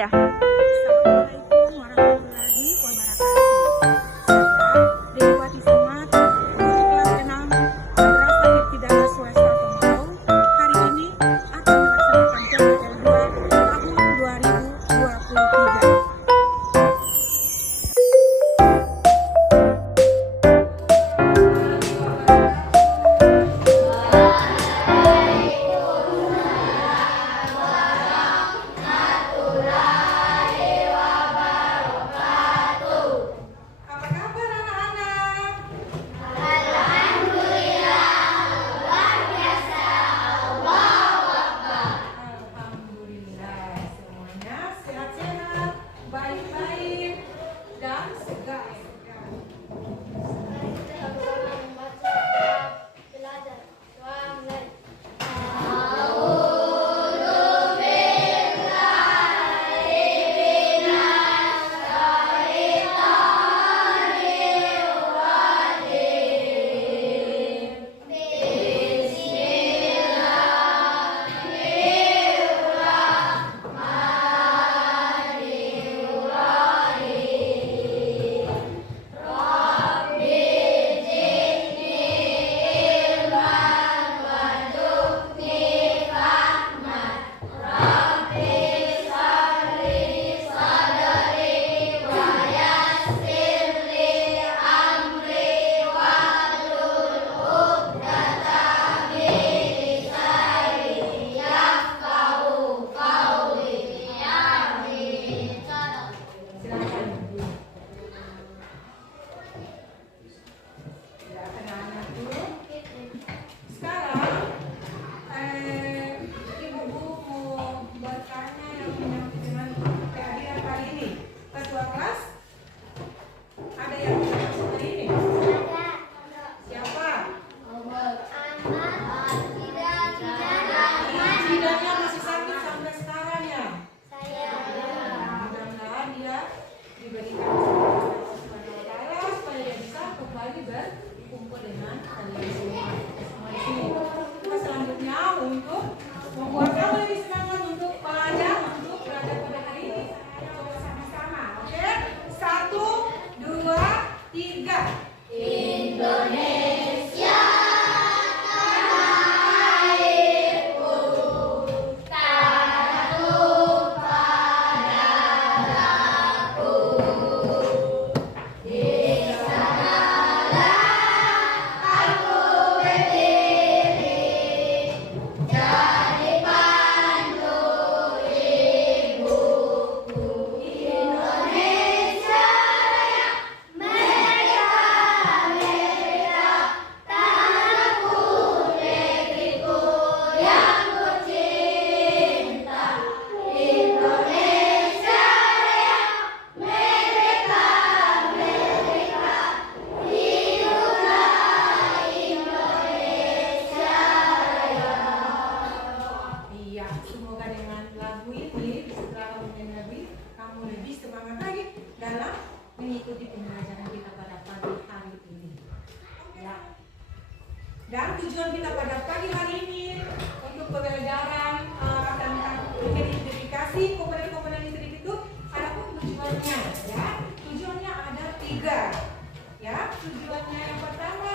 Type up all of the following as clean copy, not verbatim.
Ya. Assalamualaikum warahmatullahi wabarakatuh. Saya Dewi Sumat, kelas 6 Madrasah Ibtidaiyah Swasta Tomau. Hari ini akan melaksanakan PPL 2 tahun 2023. Baik-baik dan segar. Berkumpul dengan kalian semua di sini. Kita selanjutnya untuk membuat kamu lebih semangat untuk belajar pada hari ini. Coba sama-sama, oke? 1, 2, 3. Indonesia. Semoga dengan lagu ini, setelah kamu mendengar kamu lebih semangat lagi dalam mengikuti pembelajaran kita pada pagi hari ini. Ya. Dan tujuan kita pada pagi hari ini untuk pembelajaran tentang identifikasi komponen-komponen listrik itu ada tujuannya. Ya, tujuannya ada 3. Ya, tujuannya yang pertama,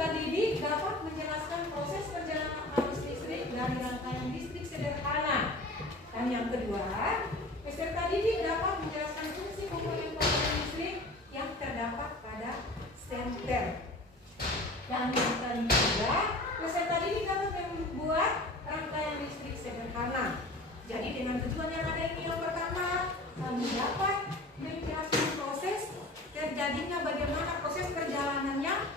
peserta didik dapat menjelaskan proses perjalanan arus listrik dari rangkaian listrik sederhana. Dan yang kedua, peserta didik dapat menjelaskan fungsi komponen-komponen listrik yang terdapat pada senter. Dan yang ketiga, peserta didik dapat membuat rangkaian listrik sederhana. Jadi dengan tujuan yang ada ini, yang pertama, kami dapat menjelaskan proses terjadinya bagaimana proses perjalanannya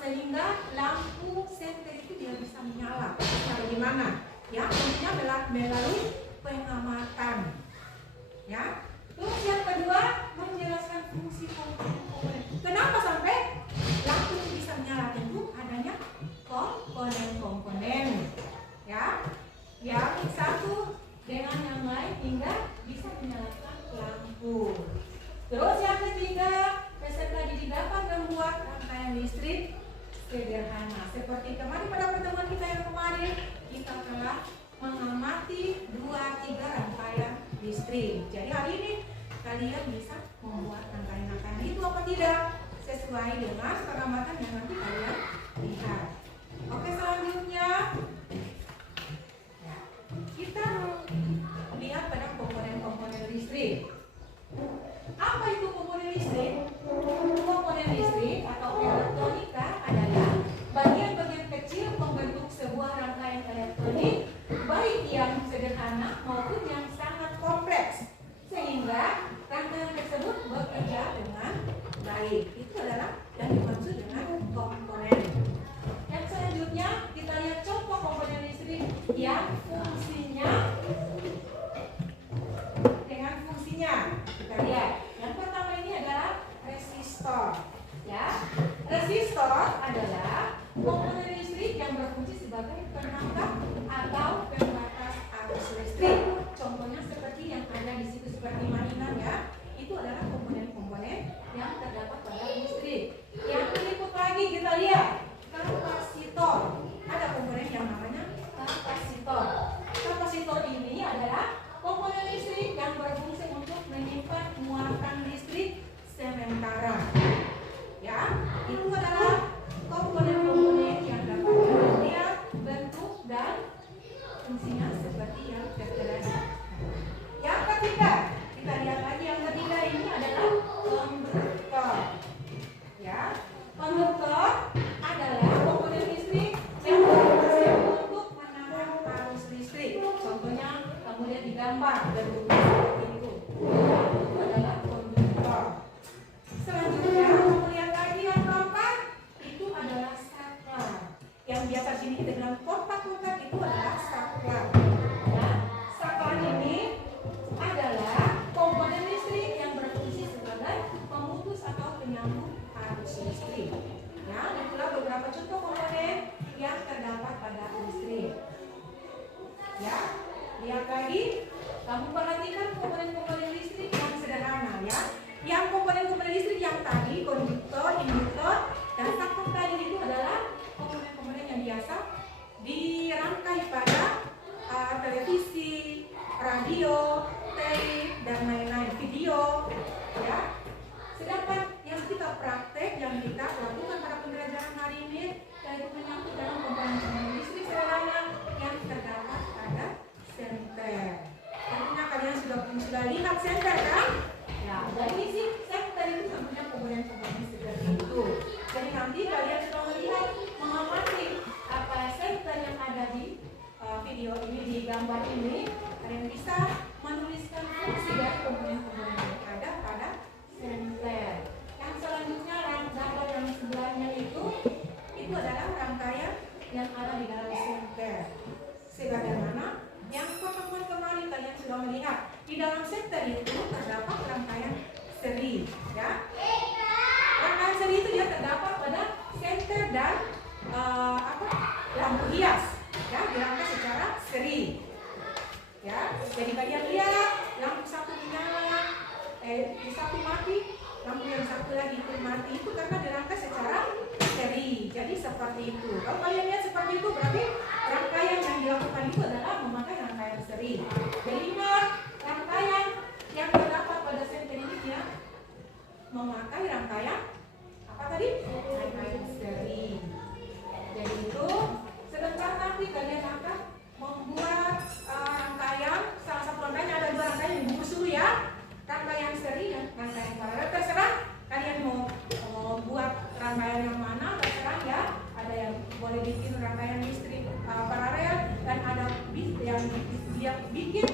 sehingga lampu senter itu dia bisa menyala. Bagaimana? Ya, tentunya melalui pengamatan. Ya. Terus yang kedua, menjelaskan fungsi komponen-komponen. Kenapa sampai lampu itu bisa menyala? Tentu adanya komponen-komponen. Ya. Yang satu dengan yang lain hingga bisa menyalakan lampu. Terus yang ketiga, peserta didik dapat membuat rangkaian listrik sederhana. Seperti kemarin pada pertemuan kita yang kemarin, kita telah mengamati 2-3 rangkaian listrik. Jadi hari ini kalian bisa membuat rangkaian-rangkaian itu apa tidak sesuai dengan pengamatan yang nanti kalian lihat. Oke, selanjutnya ya, kita lihat pada komponen-komponen listrik. Apa itu komponen listrik? Komponen listrik atau elektronika adalah bagian-bagian kecil membentuk sebuah rangkaian elektronik, baik yang sederhana maupun yang sangat kompleks, sehingga rangkaian tersebut bekerja dengan baik. Itu adalah yang dimaksud dengan komponen. Yang selanjutnya kita lihat contoh komponen listrik yang fungsinya dengan fungsinya. Kita lihat. Yang pertama ini adalah resistor. Ya, resistor adalah komponen listrik yang berfungsi sebagai penangkap atau pembatas arus listrik. Contohnya seperti yang ada di situ seperti mainan ya. Itu adalah komponen-komponen yang terdapat pada listrik. Yang berikut lagi kita lihat kapasitor. Ada komponen yang namanya kapasitor. Kapasitor ini adalah komponen listrik yang berfungsi untuk menyimpan muatan listrik sementara. Ya, itu adalah komponen-komponen yang dapat kita lihat bentuk dan fungsinya seperti yang tertera. Yang ketiga, kita lihat lagi yang ketiga ini adalah konduktor. Ya, konduktor adalah komponen listrik yang berfungsi untuk menahan arus listrik. Contohnya kemudian digambar bentuknya seperti itu. Itu adalah konduktor. Selanjutnya, melihat lagi yang keempat, itu adalah saklar. Yang biasa sini kita bilang kontak-kontak itu adalah saklar. Ya, saklar ini adalah komponen listrik yang berfungsi sebagai pemutus atau penyambung arus listrik. Ya, itulah beberapa contoh komponen yang terdapat pada listrik. Ya, lihat lagi, kamu perhatikan komponen-komponen listrik yang sederhana ya. Yang komponen-komponen listrik yang tadi, konduktor, induktor, dan saklar tadi itu adalah komponen-komponen yang biasa dirangkai pada televisi, radio, tape, dan lain-lain, video ya. Sedangkan yang kita praktek, yang kita lakukan pada pembelajaran hari ini, yaitu menyangkut dalam komponen-komponen listrik sederhana yang terdapat pada senter. Tentunya kalian sudah lihat senter kan? Ya, jadi isi senter itu tentunya komponen-komponen seperti itu. Jadi nanti kalian sudah melihat, mengamati apa senter yang ada di video ini, di gambar ini, kalian bisa menuliskan fungsi dari komponen-komponen yang ada pada senter. Yang selanjutnya gambar yang sebelahnya itu adalah rangkaian yang ada di dalam senter. Sebagaimana yang pertemuan kemarin kalian sudah melihat, di dalam senter itu terdapat rangkaian seri, ya. Rangkaian seri itu dia terdapat pada senter dan lampu hias, ya, dirangkai secara seri. Ya, jadi kalian lihat lampu satu menyala, satu mati, lampu yang satu lagi itu mati, itu karena dirangkai secara seri. Jadi seperti itu. Kalau kalian lihat seperti itu, berarti rangkaian yang dilakukan itu adalah memakai rangkaian seri. Jadi ingat, rangkaian yang terdapat pada senter ini dia memakai rangkaian apa tadi? Rangkaian seri. Jadi itu sebentar nanti kalian akan membuat rangkaian, salah satu rangkaian ada dua rangkaian yang dibungkus dulu ya, rangkaian seri dan rangkaian paralel. Terserah kalian mau buat rangkaian yang mana, terserah ya. Ada yang boleh bikin rangkaian listrik paralel dan ada yang bikin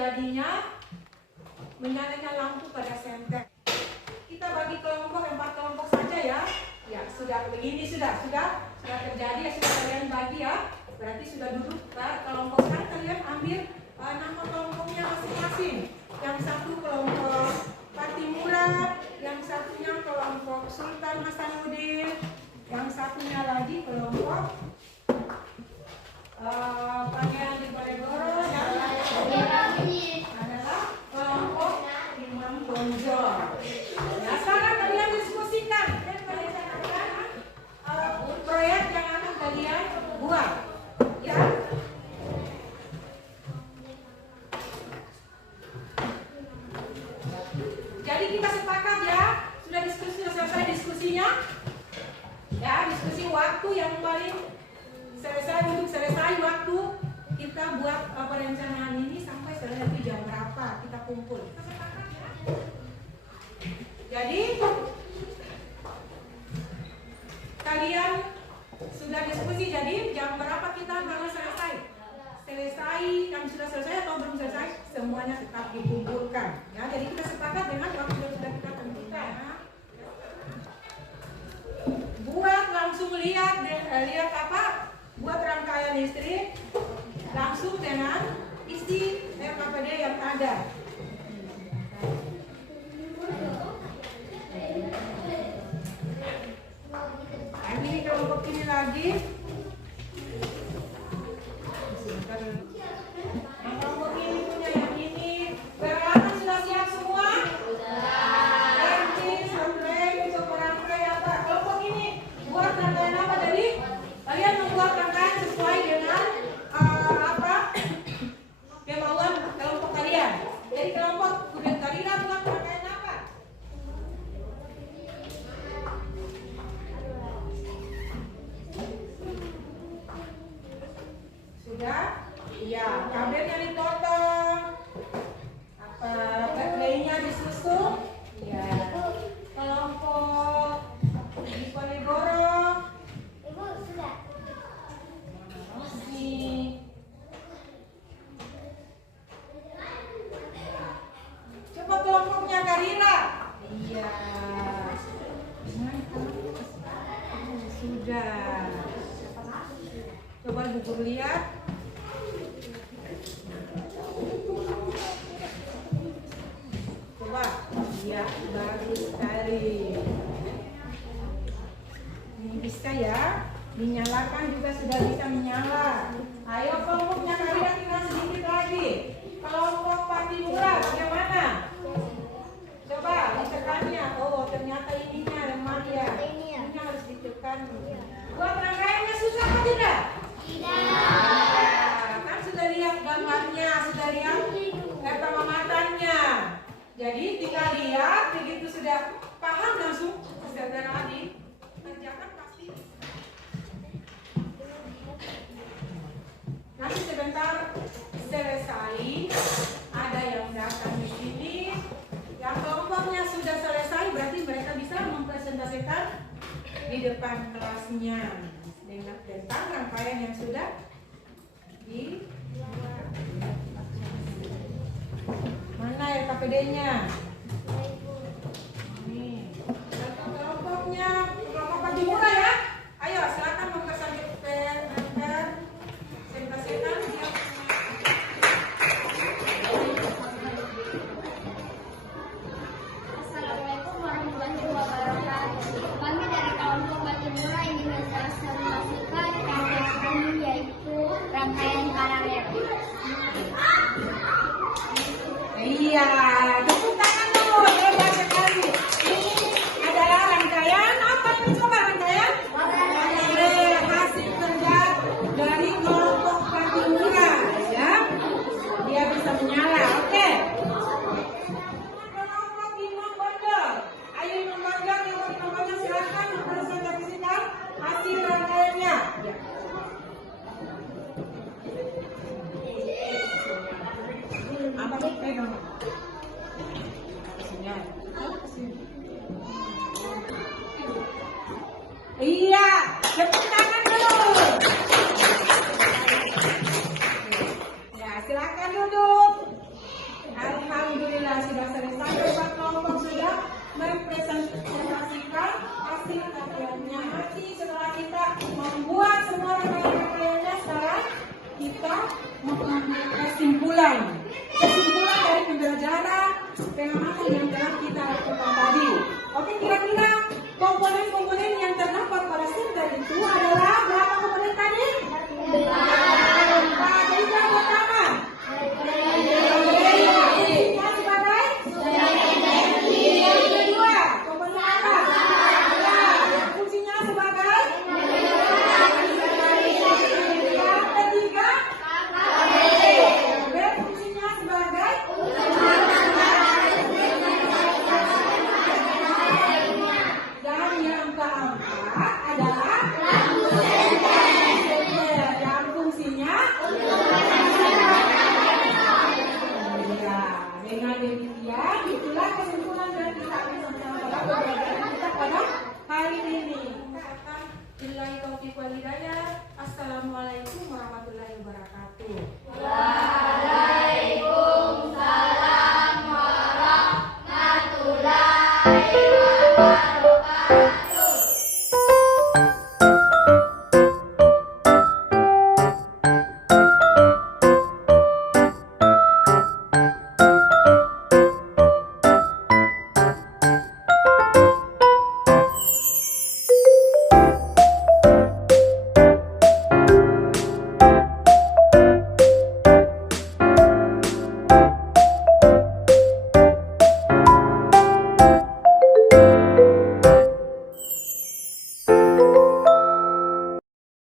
terjadinya menyalanya lampu pada senter. Kita bagi kelompok 4 kelompok saja ya. Ya sudah begini sudah terjadi ya, sudah kalian bagi ya. Berarti sudah duduk kelompok. Sekarang kalian ambil nama kelompoknya masing-masing. Yang satu kelompok Patimura, yang satunya kelompok Sultan Hasanuddin, yang satunya lagi kelompok Pangeran Diponegoro, dan adalah kelompok Imam Bonjol. Nah, sekarang kalian diskusikan dan kalian proyek yang akan kalian buat, ya. Jadi kita sepakat ya, sudah selesai diskusinya. Ya, diskusi waktu yang paling selesai waktu kita buat perencanaan ini sampai selesai jam berapa kita kumpul. Kita sepakat ya. Jadi kalian sudah diskusi, jadi jam berapa kita harus selesai? Yang sudah selesai atau belum selesai, semuanya tetap dikumpulkan. Ya, jadi kita sepakat dengan waktu yang sudah kita tentukan. Buat langsung lihat apa? Buat rangkaian listrik langsung dengan isi RKPD yang ada. Ini kelompok ini lagi. Yang kelompok ini punya yang ini. Peralatan sudah siap semua? Ganti, sampai untuk merangkai apa? Kelompok ini buat rangkaian apa? Jadi kalian membuat rangkaian sesuai dengan kemauan kelompok kalian. Jadi kelompok Kudet Karina buat rangkaian apa? Sudah? Iya, kabelnya dipotong. Apa baterainya disusun? Iya. Kelompok Diponegoro. Ibu sudah. Coba kelompoknya Karina. Iya. Sudah. Coba Bu lihat. Coba. Iya, bagus sekali. Ini bisa ya. Dinyalakan juga sudah bisa menyala. Ayo kelompoknya Karina tinggal sedikit lagi. Kelompok Patimura bagaimana? Coba ditekannya. Oh ternyata ininya lemah ya. Ini harus ditekan. Buat rangkaiannya susah apa tidak? Tidak. Kan sudah lihat gambarnya, sudah lihat pemamatannya. Jadi tinggal lihat, begitu sudah paham langsung saudara adik kerjakan pasti. Nanti sebentar selesai, ada yang datang di sini. Yang kelompoknya sudah selesai, berarti mereka bisa mempresentasikan di depan kelasnya dengan tentang rangkaian yang sudah di mana ya KPD-nya? Nih, kelompoknya kelompok Patimura ya. Ayo silakan mempresentasikan dia. Assalamualaikum warahmatullahi wabarakatuh. Kami dari kelompok Patimura ingin mempresentasikan rangkaian kami, yaitu rangkaian Karangel. Iya, tepuk tangan dulu, hebat sekali. Ini adalah rangkaian apa ini coba rangkaian? Hasil kerja dari kelompok Patimura, ya. Dia bisa menyala, oke? Kelompok Imam Bonjol. Ayo Imam Bonjol, silakan mempresentasikan hasil rangkaiannya. Ya. Apa sih pegang? Iya, tepuk tangan dulu. Ya, silakan duduk. Alhamdulillah sudah selesai. Bapak kelompok sudah merepresentasikan hasil karyanya. Nanti setelah kita membuat semua rangkaian-rangkaiannya, sekarang kita mengambil kesimpulan dari pembelajaran pengamanan yang telah kita lakukan tadi. Oke, kira-kira komponen-komponen yang terdapat pada senter itu adalah berapa komponen tadi? Jadi yang pertama, fungsinya sebagai yang kedua, komponen apa? Yang fungsinya sebagai yang ketiga, fungsinya sebagai dan yang keempat adalah yang fungsinya ya. Dengan demikian itulah kesimpulan dari kita sama-sama pada pembelajaran kita pada hari ini. Billahi taufiq wal hidayah. Assalamualaikum warahmatullahi wabarakatuh.